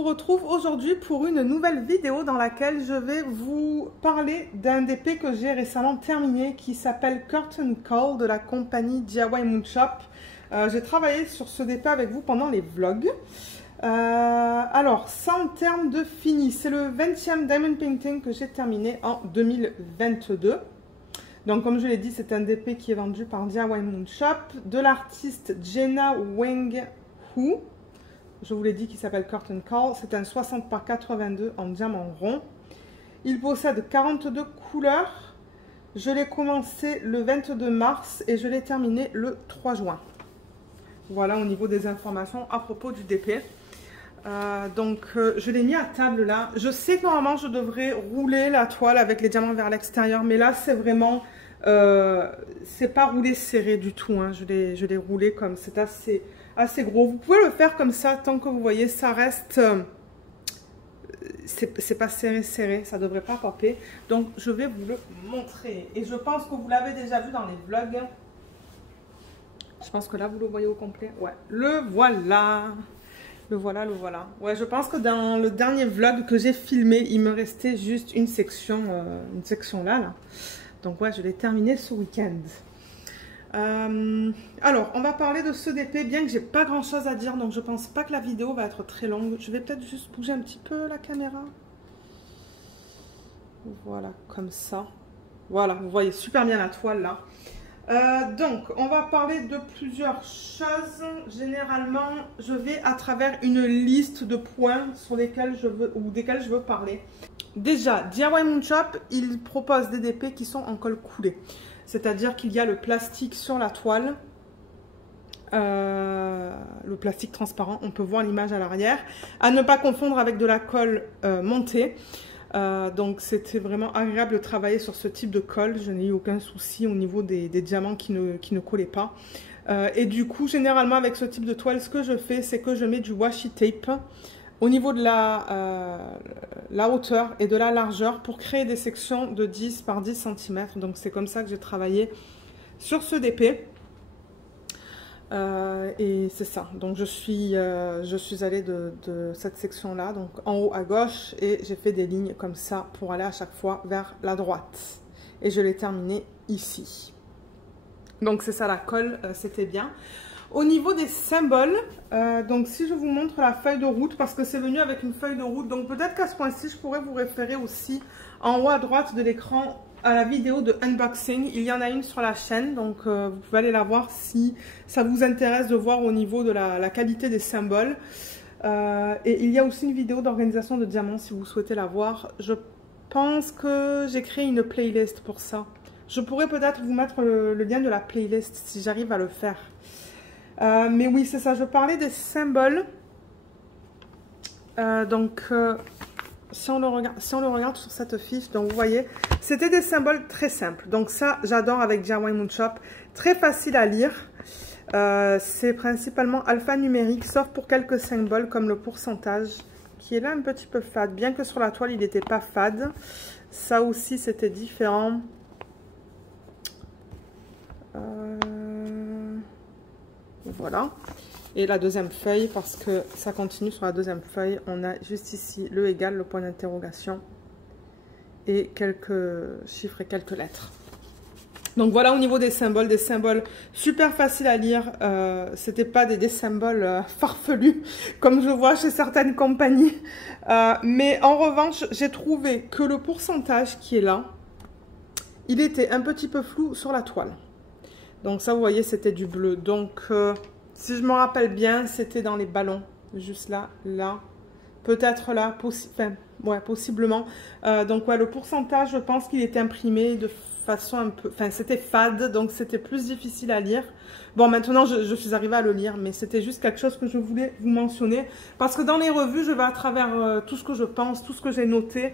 vous retrouve aujourd'hui pour une nouvelle vidéo dans laquelle je vais vous parler d'un DP que j'ai récemment terminé qui s'appelle Curtain Call de la compagnie DIY Moon Shop. J'ai travaillé sur ce DP avec vous pendant les vlogs. Alors, ça en termes de fini, c'est le 20e Diamond Painting que j'ai terminé en 2022. Donc, comme je l'ai dit, c'est un DP qui est vendu par DIY Moon Shop de l'artiste Jenna Weng Hu. Je vous l'ai dit, qui s'appelle Curtain Call. C'est un 60 par 82 en diamant rond. Il possède 42 couleurs. Je l'ai commencé le 22 mars et je l'ai terminé le 3 juin. Voilà au niveau des informations à propos du DP. Je l'ai mis à table là. Je sais que normalement je devrais rouler la toile avec les diamants vers l'extérieur, mais là c'est vraiment, c'est pas roulé serré du tout. Hein. Je l'ai roulé comme c'est assez gros. Vous pouvez le faire comme ça tant que vous voyez ça reste, c'est pas serré, ça devrait pas popper. Donc je vais vous le montrer et je pense que vous l'avez déjà vu dans les vlogs. Je pense que là vous le voyez au complet. Ouais, le voilà. Le voilà. Ouais, je pense que dans le dernier vlog que j'ai filmé, il me restait juste une section là. Donc ouais, je l'ai terminé ce week-end. Alors, on va parler de ce DP, bien que j'ai pas grand chose à dire, donc je pense pas que la vidéo va être très longue. Je vais peut-être juste bouger un petit peu la caméra. Voilà, comme ça. Voilà, vous voyez super bien la toile là. Donc, on va parler de plusieurs choses. Généralement, je vais à travers une liste de points sur lesquels je veux ou desquels je veux parler. Déjà, DIY Moon Shop, il propose des DP qui sont en colle coulée. C'est-à-dire qu'il y a le plastique sur la toile, le plastique transparent, on peut voir l'image à l'arrière. À ne pas confondre avec de la colle montée. Donc c'était vraiment agréable de travailler sur ce type de colle. Je n'ai eu aucun souci au niveau des diamants qui ne collaient pas. Et du coup, généralement avec ce type de toile, ce que je fais, c'est que je mets du washi tape au niveau de la hauteur et de la largeur pour créer des sections de 10 par 10 cm. Donc c'est comme ça que j'ai travaillé sur ce DP. Et c'est ça, donc je suis allée de cette section là, donc en haut à gauche, et j'ai fait des lignes comme ça pour aller à chaque fois vers la droite, et je l'ai terminé ici. Donc c'est ça la colle, c'était bien. Au niveau des symboles, donc si je vous montre la feuille de route, parce que c'est venu avec une feuille de route, donc peut-être qu'à ce point-ci je pourrais vous référer aussi en haut à droite de l'écran à la vidéo de unboxing. Il y en a une sur la chaîne, donc vous pouvez aller la voir si ça vous intéresse de voir au niveau de la qualité des symboles. Et il y a aussi une vidéo d'organisation de diamants si vous souhaitez la voir. Je pense que j'ai créé une playlist pour ça. Je pourrais peut-être vous mettre le lien de la playlist si j'arrive à le faire. Mais oui, c'est ça, je parlais des symboles. Si on le regarde sur cette fiche, donc vous voyez, c'était des symboles très simples. Donc ça, j'adore avec DIY Moon Shop. Très facile à lire. C'est principalement alphanumérique, sauf pour quelques symboles comme le pourcentage, qui est là un petit peu fade. Bien que sur la toile, il n'était pas fade. Ça aussi, c'était différent. Voilà. Et la deuxième feuille, parce que ça continue sur la deuxième feuille, on a juste ici le égal, le point d'interrogation et quelques chiffres et quelques lettres. Donc voilà au niveau des symboles super faciles à lire. C'était pas des symboles farfelus comme je vois chez certaines compagnies. Mais en revanche, j'ai trouvé que le pourcentage qui est là, il était un petit peu flou sur la toile. Donc ça, vous voyez, c'était du bleu. Donc si je me rappelle bien, c'était dans les ballons. Juste là, peut-être là, possiblement. Donc ouais, le pourcentage, je pense qu'il était imprimé de façon un peu... Enfin, c'était fade, donc c'était plus difficile à lire. Bon, maintenant, je suis arrivée à le lire, mais c'était juste quelque chose que je voulais vous mentionner. Parce que dans les revues, je vais à travers tout ce que je pense, tout ce que j'ai noté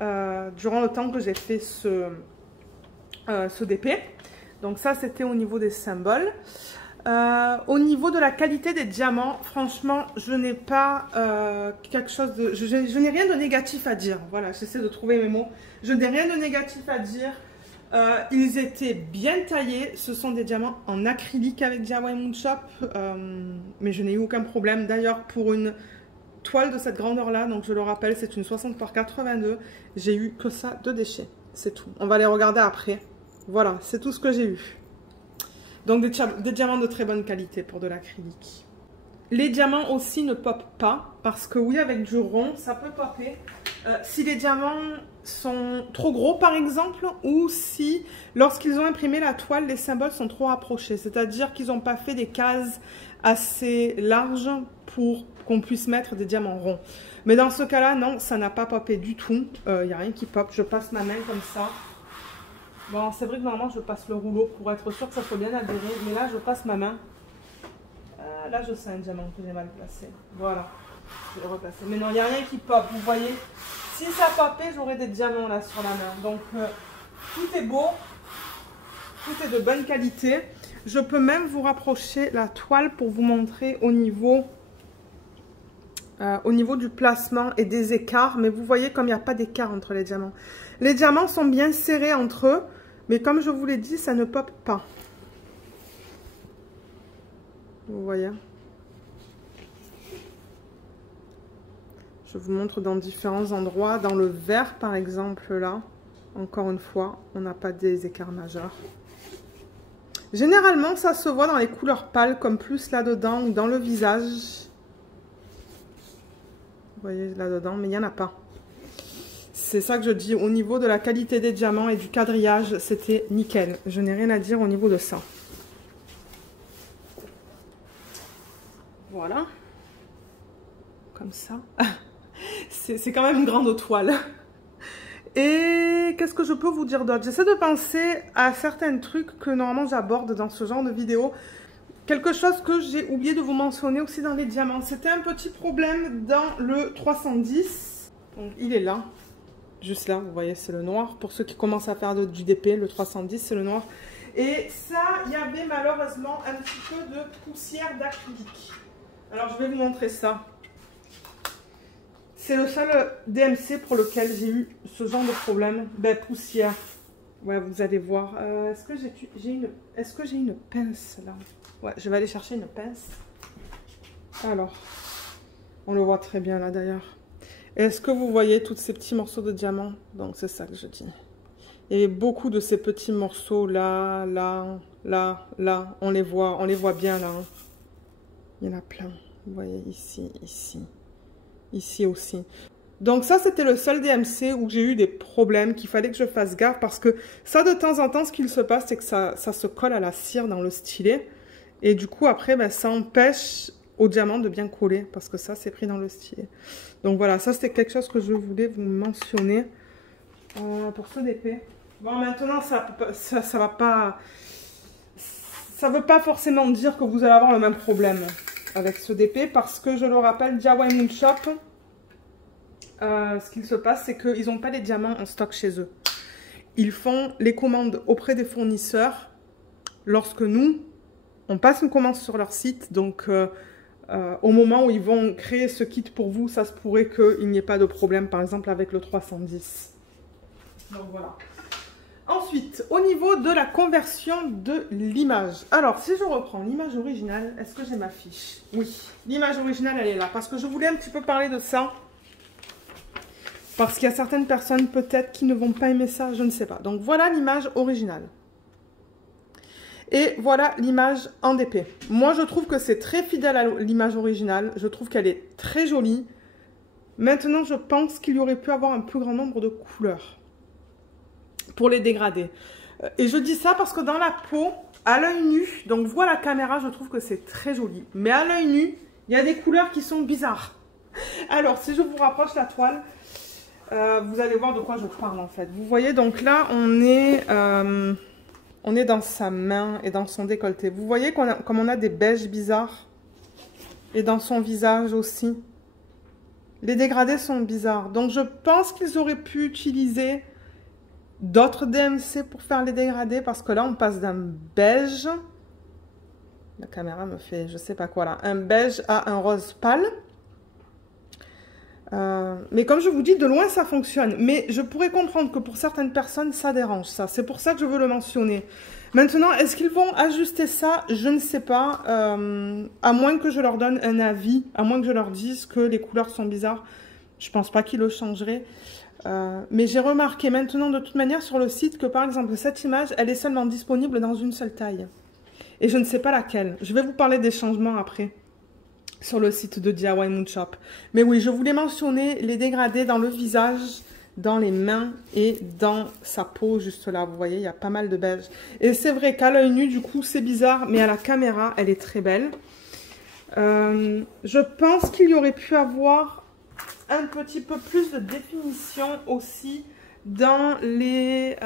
durant le temps que j'ai fait ce DP. Donc ça, c'était au niveau des symboles. Au niveau de la qualité des diamants, franchement, je n'ai pas quelque chose de... Je n'ai rien de négatif à dire. Voilà, j'essaie de trouver mes mots. Je n'ai rien de négatif à dire. Ils étaient bien taillés. Ce sont des diamants en acrylique avec DIY Moon Shop. Mais je n'ai eu aucun problème. D'ailleurs, pour une toile de cette grandeur-là. Donc je le rappelle, c'est une 60 par 82. J'ai eu que ça de déchets. C'est tout. On va les regarder après. Voilà, c'est tout ce que j'ai eu. Donc des diamants de très bonne qualité pour de l'acrylique. Les diamants aussi ne popent pas. Parce que oui, avec du rond, ça peut popper. Si les diamants sont trop gros par exemple, ou si lorsqu'ils ont imprimé la toile, les symboles sont trop rapprochés, c'est-à-dire qu'ils n'ont pas fait des cases assez larges pour qu'on puisse mettre des diamants ronds. Mais dans ce cas-là, non, ça n'a pas popé du tout, il n'y a rien qui pop, je passe ma main comme ça. Bon, c'est vrai que normalement je passe le rouleau pour être sûr que ça soit bien adhéré, mais là je passe ma main. Là je sais un diamant que j'ai mal placé, voilà. Je vais le replacer. Mais non, il n'y a rien qui pop, vous voyez. Si ça popait, j'aurais des diamants là sur la main. Donc, tout est beau. Tout est de bonne qualité. Je peux même vous rapprocher la toile pour vous montrer au niveau du placement et des écarts. Mais vous voyez comme il n'y a pas d'écart entre les diamants. Les diamants sont bien serrés entre eux. Mais comme je vous l'ai dit, ça ne pop pas. Vous voyez ? Je vous montre dans différents endroits. Dans le vert, par exemple, là, encore une fois, on n'a pas des écarts majeurs. Généralement, ça se voit dans les couleurs pâles, comme plus là-dedans ou dans le visage. Vous voyez là-dedans, mais il n'y en a pas. C'est ça que je dis. Au niveau de la qualité des diamants et du quadrillage, c'était nickel. Je n'ai rien à dire au niveau de ça. Voilà. Comme ça. C'est quand même une grande toile. Et qu'est-ce que je peux vous dire d'autre? J'essaie de penser à certains trucs que normalement j'aborde dans ce genre de vidéo. Quelque chose que j'ai oublié de vous mentionner aussi dans les diamants. C'était un petit problème dans le 310. Donc il est là. Juste là, vous voyez, c'est le noir. Pour ceux qui commencent à faire du DP, le 310, c'est le noir. Et ça, il y avait malheureusement un petit peu de poussière d'acrylique. Alors je vais vous montrer ça. C'est le seul DMC pour lequel j'ai eu ce genre de problème. Ben, poussière. Ouais, vous allez voir. Est-ce que j'ai une pince là? Ouais, je vais aller chercher une pince. Alors, on le voit très bien là d'ailleurs. Est-ce que vous voyez tous ces petits morceaux de diamant? Donc c'est ça que je dis. Il y avait beaucoup de ces petits morceaux là, là, là, là. On les voit bien là. Hein. Il y en a plein. Vous voyez ici, ici. Ici aussi. Donc ça, c'était le seul DMC où j'ai eu des problèmes, qu'il fallait que je fasse gaffe parce que ça, de temps en temps, ce qu'il se passe, c'est que ça se colle à la cire dans le stylet. Et du coup, après, ben, ça empêche au diamant de bien coller parce que ça, c'est pris dans le stylet. Donc voilà, ça, c'était quelque chose que je voulais vous mentionner pour ce DP. Bon, maintenant, ça va pas... Ça veut pas forcément dire que vous allez avoir le même problème avec ce DP parce que je le rappelle, DIY Moon Shop, ce qu'il se passe, c'est qu'ils n'ont pas les diamants en stock chez eux. Ils font les commandes auprès des fournisseurs lorsque nous, on passe une commande sur leur site. Donc, au moment où ils vont créer ce kit pour vous, ça se pourrait qu'il n'y ait pas de problème, par exemple, avec le 310. Donc, voilà. Ensuite, au niveau de la conversion de l'image. Alors, si je reprends l'image originale, est-ce que j'ai ma fiche? Oui, l'image originale, elle est là. Parce que je voulais un petit peu parler de ça. Parce qu'il y a certaines personnes, peut-être, qui ne vont pas aimer ça, je ne sais pas. Donc, voilà l'image originale. Et voilà l'image en DP. Moi, je trouve que c'est très fidèle à l'image originale. Je trouve qu'elle est très jolie. Maintenant, je pense qu'il y aurait pu avoir un plus grand nombre de couleurs pour les dégrader. Et je dis ça parce que dans la peau, à l'œil nu, donc vous à la caméra, je trouve que c'est très joli. Mais à l'œil nu, il y a des couleurs qui sont bizarres. Alors, si je vous rapproche la toile, vous allez voir de quoi je parle en fait. Vous voyez, donc là, on est dans sa main et dans son décolleté. Vous voyez comme on a des beiges bizarres. Et dans son visage aussi. Les dégradés sont bizarres. Donc, je pense qu'ils auraient pu utiliser d'autres DMC pour faire les dégradés parce que là on passe d'un beige, la caméra me fait je sais pas quoi là, un beige à un rose pâle. Mais comme je vous dis, de loin ça fonctionne. Mais je pourrais comprendre que pour certaines personnes, ça dérange ça. C'est pour ça que je veux le mentionner. Maintenant, est-ce qu'ils vont ajuster ça? Je ne sais pas. À moins que je leur donne un avis, à moins que je leur dise que les couleurs sont bizarres. Je pense pas qu'ils le changeraient. Mais j'ai remarqué maintenant de toute manière sur le site que par exemple cette image, elle est seulement disponible dans une seule taille. Et je ne sais pas laquelle. Je vais vous parler des changements après sur le site de DIY Moon Shop. Mais oui, je voulais mentionner les dégradés dans le visage, dans les mains et dans sa peau juste là. Vous voyez, il y a pas mal de beige. Et c'est vrai qu'à l'œil nu, du coup, c'est bizarre, mais à la caméra, elle est très belle. Je pense qu'il y aurait pu avoir un petit peu plus de définition aussi dans les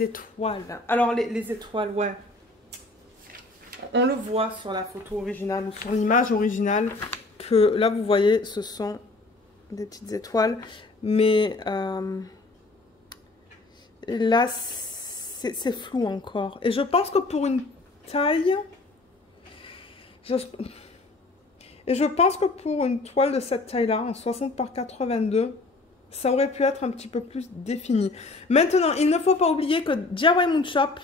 étoiles. Alors, les étoiles, ouais. On le voit sur la photo originale ou sur l'image originale que là, vous voyez, ce sont des petites étoiles. Mais là, c'est flou encore. Et je pense que pour une taille... Et je pense que pour une toile de cette taille-là, en 60 par 82, ça aurait pu être un petit peu plus défini. Maintenant, il ne faut pas oublier que DIY Moon Shop,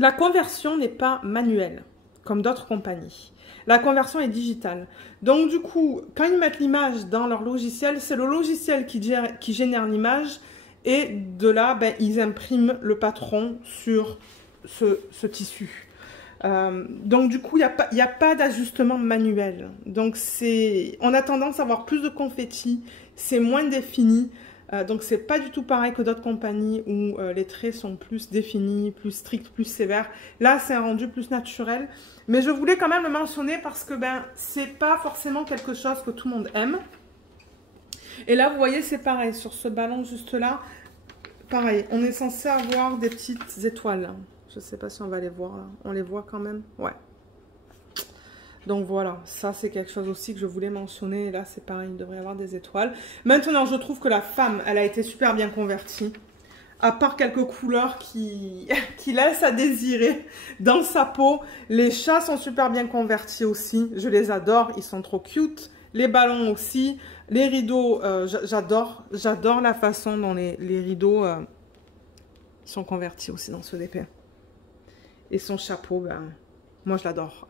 la conversion n'est pas manuelle, comme d'autres compagnies. La conversion est digitale. Donc, du coup, quand ils mettent l'image dans leur logiciel, c'est le logiciel qui génère l'image. Et de là, ben, ils impriment le patron sur ce tissu. Donc du coup, il n'y a pas d'ajustement manuel. Donc on a tendance à avoir plus de confettis, c'est moins défini. Donc c'est pas du tout pareil que d'autres compagnies où les traits sont plus définis, plus stricts, plus sévères. Là, c'est un rendu plus naturel. Mais je voulais quand même le mentionner parce que ben c'est pas forcément quelque chose que tout le monde aime. Et là, vous voyez, c'est pareil. Sur ce ballon juste là, pareil, on est censé avoir des petites étoiles. Je ne sais pas si on va les voir. Là. On les voit quand même. Ouais. Donc voilà, ça c'est quelque chose aussi que je voulais mentionner. Et là, c'est pareil, il devrait y avoir des étoiles. Maintenant, je trouve que la femme, elle a été super bien convertie. À part quelques couleurs qui laissent à désirer dans sa peau. Les chats sont super bien convertis aussi. Je les adore, ils sont trop cute. Les ballons aussi. Les rideaux, j'adore la façon dont les rideaux sont convertis aussi dans ce DP. Et son chapeau, ben, moi je l'adore.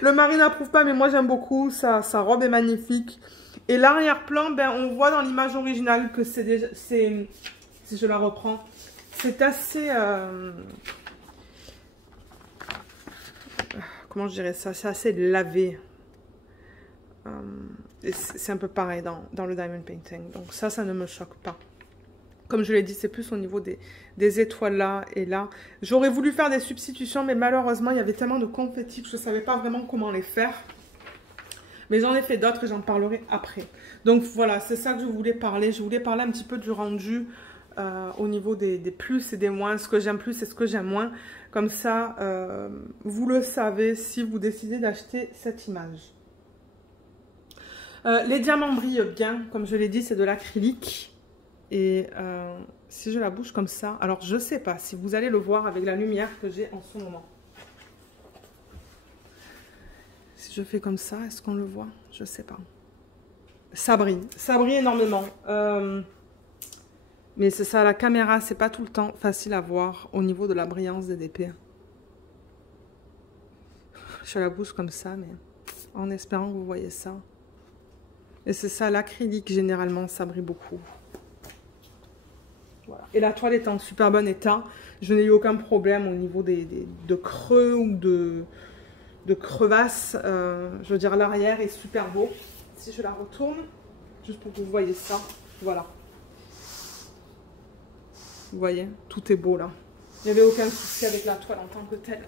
Le mari n'approuve pas, mais moi j'aime beaucoup. Sa robe est magnifique. Et l'arrière-plan, ben, on voit dans l'image originale que c'est déjà... Si je la reprends, c'est assez... comment je dirais ça? C'est assez lavé. C'est un peu pareil dans le diamond painting. Donc ça ne me choque pas. Comme je l'ai dit, c'est plus au niveau des étoiles là et là. J'aurais voulu faire des substitutions, mais malheureusement, il y avait tellement de confettis que je ne savais pas vraiment comment les faire. Mais j'en ai fait d'autres et j'en parlerai après. Donc voilà, c'est ça que je voulais parler. Je voulais parler un petit peu du rendu au niveau des plus et des moins, ce que j'aime plus et ce que j'aime moins. Comme ça, vous le savez si vous décidez d'acheter cette image. Les diamants brillent bien, comme je l'ai dit, c'est de l'acrylique. Et si je la bouge comme ça, alors je sais pas si vous allez le voir avec la lumière que j'ai en ce moment. Si je fais comme ça, est-ce qu'on le voit? Je sais pas. Ça brille énormément. Mais c'est ça, la caméra, c'est pas tout le temps facile à voir au niveau de la brillance des DP. Je la bouge comme ça, mais en espérant que vous voyez ça. Et c'est ça, l'acrylique, généralement, ça brille beaucoup. Voilà. Et la toile est en super bon état. Je n'ai eu aucun problème au niveau de creux ou de crevasses. Je veux dire, l'arrière est super beau. Si je la retourne, juste pour que vous voyez ça. Voilà. Vous voyez, tout est beau là. Il n'y avait aucun souci avec la toile en tant que telle.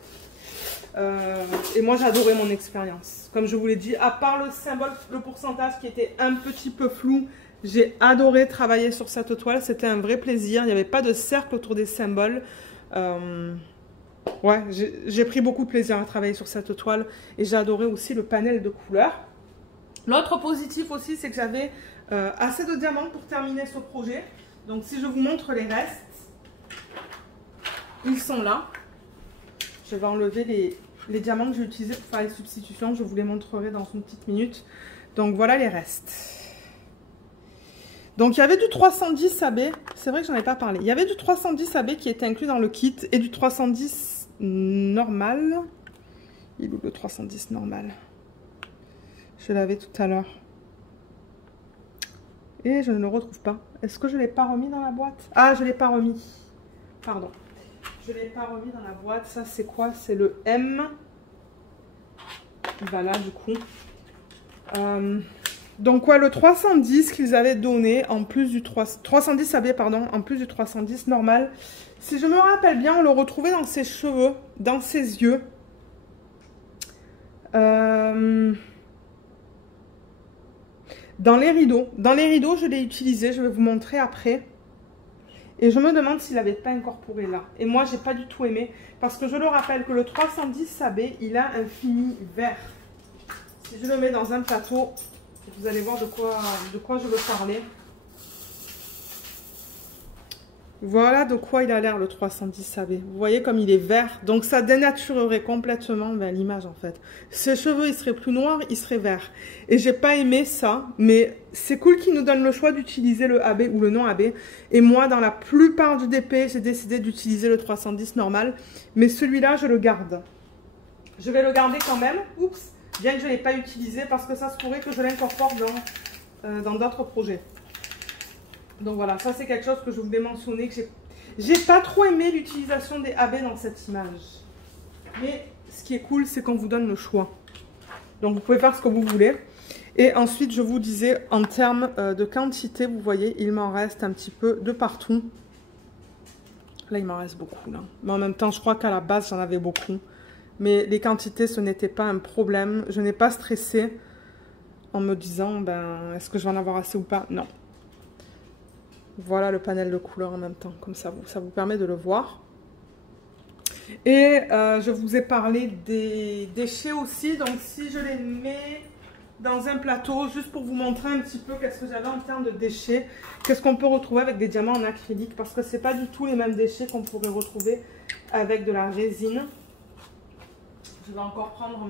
Et moi, j'ai adoré mon expérience. Comme je vous l'ai dit, à part le symbole, le pourcentage qui était un petit peu flou, j'ai adoré travailler sur cette toile. C'était un vrai plaisir. Il n'y avait pas de cercle autour des symboles. Ouais, j'ai pris beaucoup de plaisir à travailler sur cette toile. Et j'ai adoré aussi le panel de couleurs. L'autre positif aussi, c'est que j'avais assez de diamants pour terminer ce projet. Donc, si je vous montre les restes, ils sont là. Je vais enlever les diamants que j'ai utilisés pour faire les substitutions. Je vous les montrerai dans une petite minute. Donc voilà les restes. Donc il y avait du 310 AB, c'est vrai que j'en ai pas parlé. Il y avait du 310 AB qui était inclus dans le kit et du 310 normal. Il est où le 310 normal? Je l'avais tout à l'heure. Et je ne le retrouve pas. Est-ce que je ne l'ai pas remis dans la boîte? Ah, je ne l'ai pas remis. Pardon. Je ne l'ai pas remis dans la boîte. Ça, c'est quoi? C'est le M. Il va là, du coup. Donc, ouais, le 310 qu'ils avaient donné, en plus du 310 AB, pardon, en plus du 310 normal. Si je me rappelle bien, on le retrouvait dans ses cheveux, dans ses yeux. Dans les rideaux. Dans les rideaux, je l'ai utilisé. Je vais vous montrer après. Et je me demande s'il n'avait pas incorporé là. Et moi, j'ai pas du tout aimé. Parce que je le rappelle que le 310 AB, il a un fini vert. Si je le mets dans un plateau, vous allez voir de quoi je veux parler. Voilà de quoi il a l'air le 310 AB. Vous voyez comme il est vert. Donc ça dénaturerait complètement l'image en fait. Ses cheveux, ils seraient plus noirs, ils seraient verts. Et j'ai pas aimé ça. Mais c'est cool qu'il nous donne le choix d'utiliser le AB ou le non AB. Et moi, dans la plupart du DP, j'ai décidé d'utiliser le 310 normal. Mais celui-là, je le garde. Je vais le garder quand même. Oups. Bien que je ne l'ai pas utilisé parce que ça se pourrait que je l'incorpore dans d'autres projets. Donc voilà, ça c'est quelque chose que je voulais mentionner. J'ai pas trop aimé l'utilisation des AB dans cette image. Mais ce qui est cool, c'est qu'on vous donne le choix. Donc vous pouvez faire ce que vous voulez. Et ensuite, je vous disais, en termes de quantité, vous voyez, il m'en reste un petit peu de partout. Là, il m'en reste beaucoup. Là. Mais en même temps, je crois qu'à la base, j'en avais beaucoup. Mais les quantités, ce n'était pas un problème. Je n'ai pas stressé en me disant, ben, est-ce que je vais en avoir assez ou pas? Non. Voilà le panel de couleurs en même temps, comme ça vous permet de le voir. Et je vous ai parlé des déchets aussi, donc si je les mets dans un plateau, juste pour vous montrer un petit peu qu'est-ce que j'avais en termes de déchets, qu'est-ce qu'on peut retrouver avec des diamants en acrylique, parce que c'est pas du tout les mêmes déchets qu'on pourrait retrouver avec de la résine. Je vais encore prendre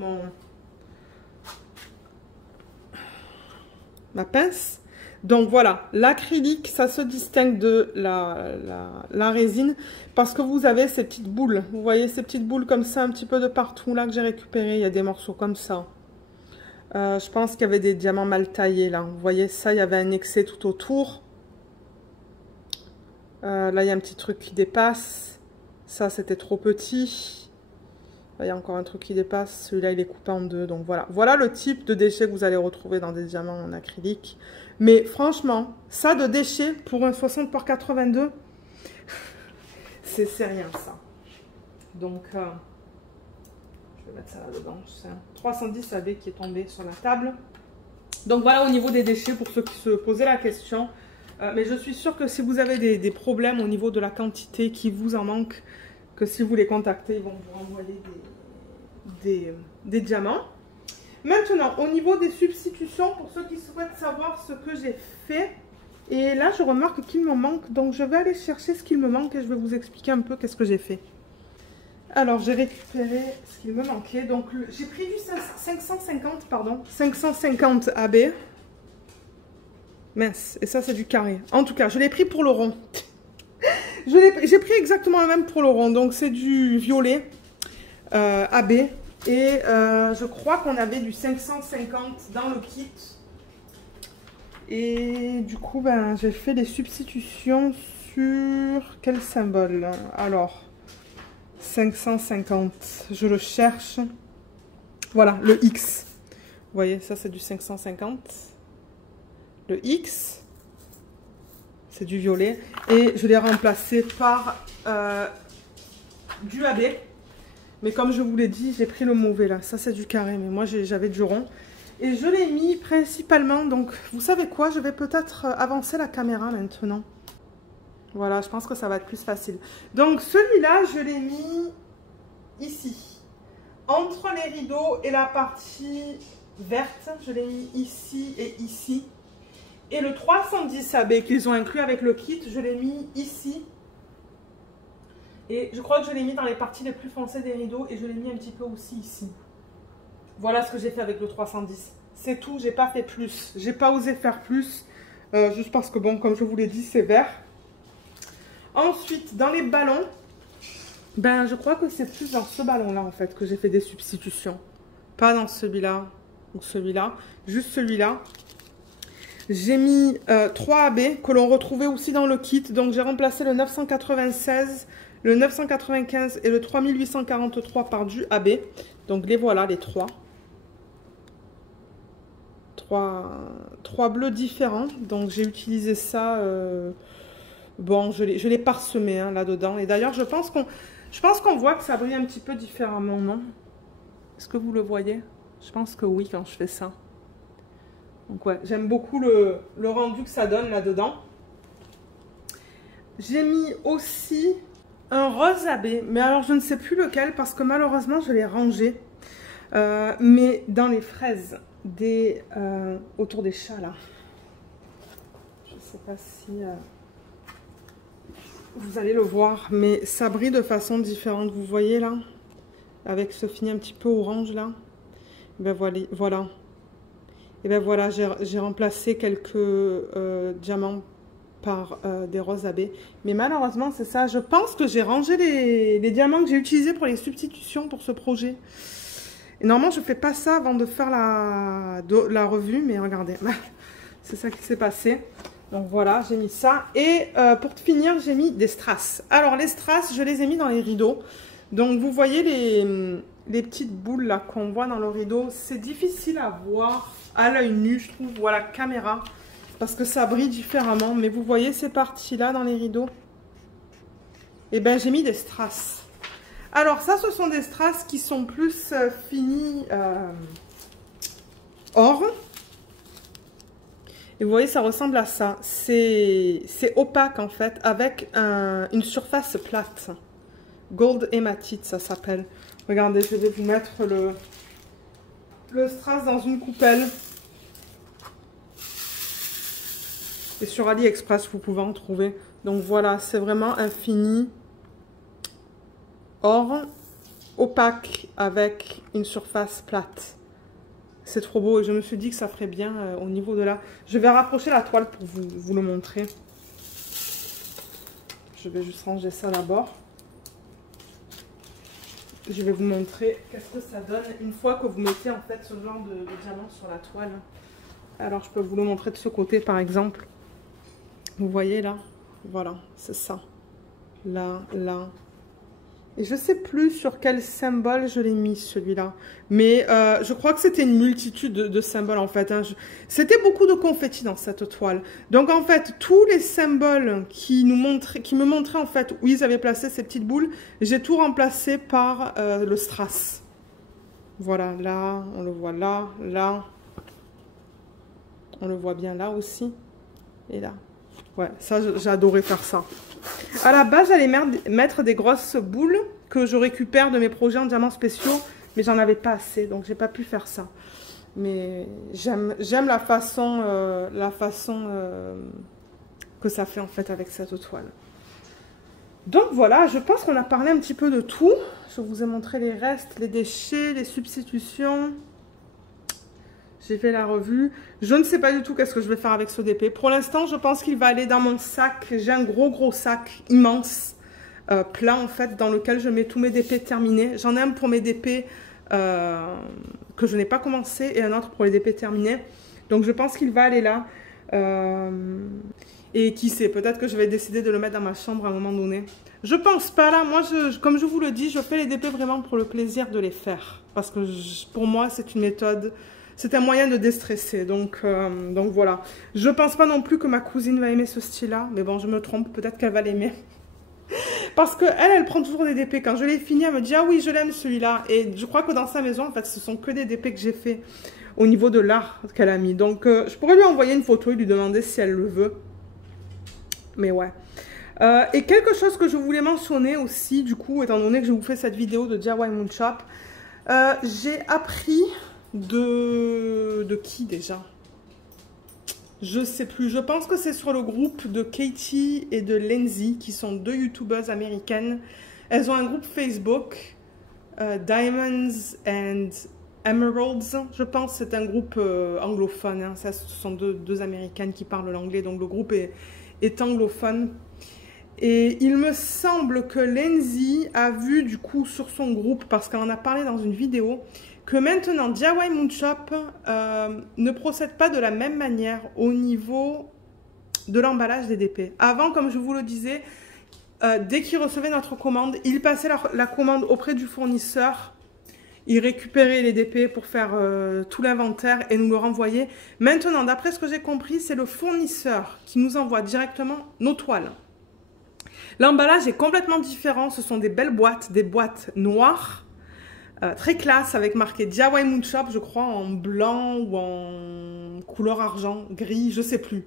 ma pince. Donc voilà, l'acrylique, ça se distingue de la résine parce que vous avez ces petites boules. Vous voyez ces petites boules comme ça un petit peu de partout là que j'ai récupéré. Il y a des morceaux comme ça. Je pense qu'il y avait des diamants mal taillés là. Vous voyez ça, il y avait un excès tout autour. Là, il y a un petit truc qui dépasse. Ça, c'était trop petit. Là, il y a encore un truc qui dépasse. Celui-là, il est coupé en deux. Donc voilà. Voilà le type de déchets que vous allez retrouver dans des diamants en acrylique. Mais franchement, ça de déchets pour un 60 par 82, c'est rien ça. Donc, je vais mettre ça là-dedans. C'est un 310 AB qui est tombé sur la table. Donc voilà au niveau des déchets pour ceux qui se posaient la question. Mais je suis sûre que si vous avez des problèmes au niveau de la quantité qui vous en manque, que si vous les contactez, ils vont vous renvoyer des diamants. Maintenant, au niveau des substitutions, pour ceux qui souhaitent savoir ce que j'ai fait, et là je remarque qu'il me manque, donc je vais aller chercher ce qu'il me manque et je vais vous expliquer un peu qu'est-ce que j'ai fait. Alors j'ai récupéré ce qu'il me manquait, donc j'ai pris du 550 AB. Mince, et ça c'est du carré. En tout cas, je l'ai pris pour le rond. J'ai pris exactement le même pour le rond, donc c'est du violet AB. Et je crois qu'on avait du 550 dans le kit. Et du coup, ben, j'ai fait des substitutions sur quel symbole? Alors, 550, je le cherche. Voilà, le X. Vous voyez, ça c'est du 550. Le X, c'est du violet. Et je l'ai remplacé par du AB. Mais comme je vous l'ai dit, j'ai pris le mauvais là. Ça, c'est du carré. Mais moi, j'avais du rond. Et je l'ai mis principalement. Donc, vous savez quoi? Je vais peut-être avancer la caméra maintenant. Voilà, je pense que ça va être plus facile. Donc, celui-là, je l'ai mis ici. Entre les rideaux et la partie verte. Je l'ai mis ici et ici. Et le 310 AB qu'ils ont inclus avec le kit, je l'ai mis ici. Et je crois que je l'ai mis dans les parties les plus foncées des rideaux et je l'ai mis un petit peu aussi ici. Voilà ce que j'ai fait avec le 310. C'est tout, j'ai pas fait plus. J'ai pas osé faire plus. Juste parce que, bon, comme je vous l'ai dit, c'est vert. Ensuite, dans les ballons, ben, je crois que c'est plus dans ce ballon-là, en fait, que j'ai fait des substitutions. Pas dans celui-là ou celui-là, juste celui-là. J'ai mis 3 AB que l'on retrouvait aussi dans le kit. Donc, j'ai remplacé le 996, le 995 et le 3843 par du AB. Donc, les voilà, les trois. Trois bleus différents. Donc, j'ai utilisé ça. Bon, je l'ai parsemé hein, là-dedans. Et d'ailleurs, je pense qu'on voit que ça brille un petit peu différemment, non? Est-ce que vous le voyez? Je pense que oui, quand je fais ça. Donc ouais, j'aime beaucoup le rendu que ça donne là-dedans. J'ai mis aussi un rose AB, mais alors je ne sais plus lequel parce que malheureusement je l'ai rangé. Mais dans les fraises autour des chats là. Je ne sais pas si vous allez le voir, mais ça brille de façon différente. Vous voyez là? Avec ce fini un petit peu orange là. Ben voilà. Et ben voilà, j'ai remplacé quelques diamants par des roses AB. Mais malheureusement, c'est ça. Je pense que j'ai rangé les diamants que j'ai utilisés pour les substitutions pour ce projet. Et normalement, je ne fais pas ça avant de faire la revue. Mais regardez, c'est ça qui s'est passé. Donc voilà, j'ai mis ça. Et pour finir, j'ai mis des strass. Alors, les strass, je les ai mis dans les rideaux. Donc, vous voyez les petites boules là qu'on voit dans le rideau. C'est difficile à voir à l'œil nu, je trouve, ou à la caméra, parce que ça brille différemment. Mais vous voyez ces parties-là dans les rideaux? Et ben j'ai mis des strass. Alors ça, ce sont des strass qui sont plus finis or. Et vous voyez, ça ressemble à ça. C'est opaque en fait, avec une surface plate. Gold hématite, ça s'appelle. Regardez, je vais vous mettre le strass dans une coupelle. Et sur AliExpress, vous pouvez en trouver. Donc voilà, c'est vraiment un fini or opaque avec une surface plate. C'est trop beau et je me suis dit que ça ferait bien au niveau de là. Je vais rapprocher la toile pour vous le montrer. Je vais juste ranger ça d'abord. Je vais vous montrer qu'est-ce que ça donne une fois que vous mettez en fait ce genre de diamant sur la toile. Alors je peux vous le montrer de ce côté par exemple. Vous voyez là? Voilà, c'est ça. Là, là. Et je ne sais plus sur quel symbole je l'ai mis celui-là. Mais je crois que c'était une multitude de symboles en fait. Hein. C'était beaucoup de confettis dans cette toile. Donc en fait, tous les symboles qui me montraient en fait où ils avaient placé ces petites boules, j'ai tout remplacé par le strass. Voilà, là, on le voit là, là. On le voit bien là aussi. Et là. Ouais, ça, j'ai adoré faire ça. À la base, j'allais mettre des grosses boules que je récupère de mes projets en diamants spéciaux, mais j'en avais pas assez, donc j'ai pas pu faire ça. Mais j'aime la façon que ça fait en fait avec cette toile. Donc voilà, je pense qu'on a parlé un petit peu de tout. Je vous ai montré les restes, les déchets, les substitutions. J'ai fait la revue. Je ne sais pas du tout qu'est-ce que je vais faire avec ce DP. Pour l'instant, je pense qu'il va aller dans mon sac. J'ai un gros sac immense, plein en fait, dans lequel je mets tous mes DP terminés. J'en ai un pour mes DP que je n'ai pas commencé et un autre pour les DP terminés. Donc je pense qu'il va aller là. Et qui sait, peut-être que je vais décider de le mettre dans ma chambre à un moment donné. Je pense pas là. Moi, comme je vous le dis, je fais les DP vraiment pour le plaisir de les faire. Parce que pour moi, c'est une méthode... C'est un moyen de déstresser, donc voilà. Je pense pas non plus que ma cousine va aimer ce style-là, mais bon, je me trompe, peut-être qu'elle va l'aimer. Parce qu'elle, elle prend toujours des DP. Quand je l'ai fini, elle me dit « Ah oui, je l'aime celui-là ». Et je crois que dans sa maison, en fait, ce sont que des DP que j'ai fait au niveau de l'art qu'elle a mis. Donc, je pourrais lui envoyer une photo et lui demander si elle le veut. Mais ouais. Et quelque chose que je voulais mentionner aussi, du coup, étant donné que je vous fais cette vidéo de DIY Moon Shop, j'ai appris... De qui déjà? Je sais plus. Je pense que c'est sur le groupe de Katie et de Lindsay, qui sont deux youtubeuses américaines. Elles ont un groupe Facebook, Diamonds and Emeralds, je pense. C'est un groupe anglophone. Hein. Ça, ce sont deux Américaines qui parlent l'anglais, donc le groupe est anglophone. Et il me semble que Lindsay a vu du coup sur son groupe, parce qu'elle en a parlé dans une vidéo, que maintenant DIY Moonshop ne procède pas de la même manière au niveau de l'emballage des DP. Avant, comme je vous le disais, dès qu'ils recevaient notre commande, ils passaient la commande auprès du fournisseur, ils récupéraient les DP pour faire tout l'inventaire et nous le renvoyaient. Maintenant, d'après ce que j'ai compris, c'est le fournisseur qui nous envoie directement nos toiles. L'emballage est complètement différent, ce sont des belles boîtes, des boîtes noires, très classe, avec marqué DIY Moonshop, je crois, en blanc ou en couleur argent, gris, je sais plus,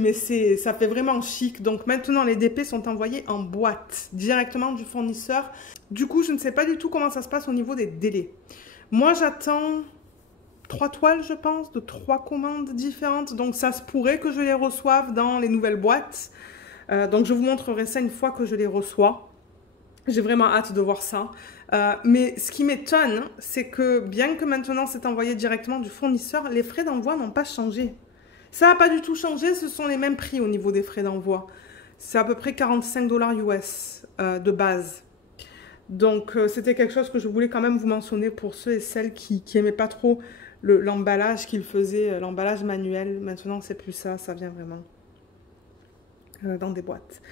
mais ça fait vraiment chic. Donc maintenant, les DP sont envoyés en boîte, directement du fournisseur. Du coup, je ne sais pas du tout comment ça se passe au niveau des délais. Moi, j'attends 3 toiles, je pense, de 3 commandes différentes, donc ça se pourrait que je les reçoive dans les nouvelles boîtes. Donc je vous montrerai ça une fois que je les reçois. J'ai vraiment hâte de voir ça. Mais ce qui m'étonne, c'est que bien que maintenant c'est envoyé directement du fournisseur, les frais d'envoi n'ont pas changé. Ça n'a pas du tout changé, ce sont les mêmes prix au niveau des frais d'envoi. C'est à peu près 45 $ US de base. Donc c'était quelque chose que je voulais quand même vous mentionner pour ceux et celles qui n'aimaient pas trop l'emballage qu'ils faisaient, l'emballage manuel. Maintenant c'est plus ça, ça vient vraiment dans des boîtes.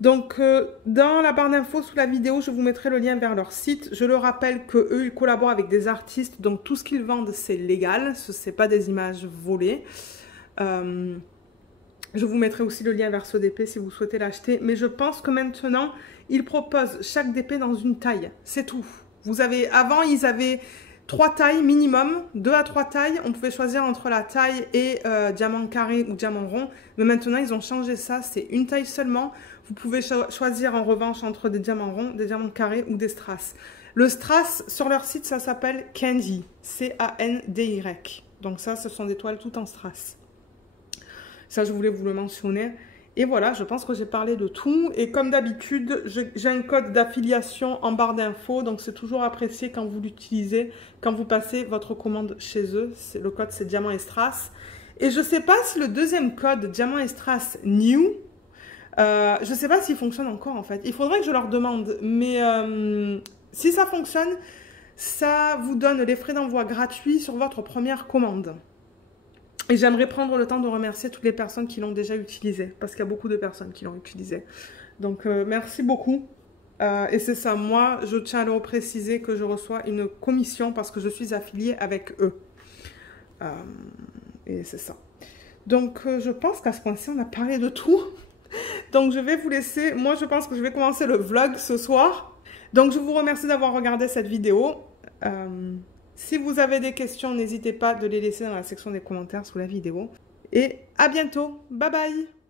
Donc dans la barre d'infos sous la vidéo, je vous mettrai le lien vers leur site. Je le rappelle que eux ils collaborent avec des artistes, donc tout ce qu'ils vendent c'est légal, ce n'est pas des images volées. Je vous mettrai aussi le lien vers ce DP si vous souhaitez l'acheter, mais je pense que maintenant ils proposent chaque DP dans une taille, c'est tout. Avant ils avaient 3 tailles minimum, 2 à 3 tailles. On pouvait choisir entre la taille et diamant carré ou diamant rond. Mais maintenant, ils ont changé ça. C'est une taille seulement. Vous pouvez choisir en revanche entre des diamants ronds, des diamants carrés ou des strass. Le strass, sur leur site, ça s'appelle Candy. C-A-N-D-Y. Donc ça, ce sont des toiles toutes en strass. Ça, je voulais vous le mentionner. Et voilà, je pense que j'ai parlé de tout. Et comme d'habitude, j'ai un code d'affiliation en barre d'infos. Donc, c'est toujours apprécié quand vous l'utilisez, quand vous passez votre commande chez eux. Le code, c'est Diamant et Strass. Et je ne sais pas si le deuxième code, Diamant et Strass New, je ne sais pas s'il fonctionne encore, en fait. Il faudrait que je leur demande. Mais si ça fonctionne, ça vous donne les frais d'envoi gratuits sur votre première commande. Et j'aimerais prendre le temps de remercier toutes les personnes qui l'ont déjà utilisé, parce qu'il y a beaucoup de personnes qui l'ont utilisé. Donc, merci beaucoup. Et c'est ça, moi, je tiens à le préciser que je reçois une commission parce que je suis affiliée avec eux. Et c'est ça. Donc, je pense qu'à ce point-ci, on a parlé de tout. Donc, je vais vous laisser. Moi, je pense que je vais commencer le vlog ce soir. Donc, je vous remercie d'avoir regardé cette vidéo. Si vous avez des questions, n'hésitez pas de les laisser dans la section des commentaires sous la vidéo. Et à bientôt. Bye bye.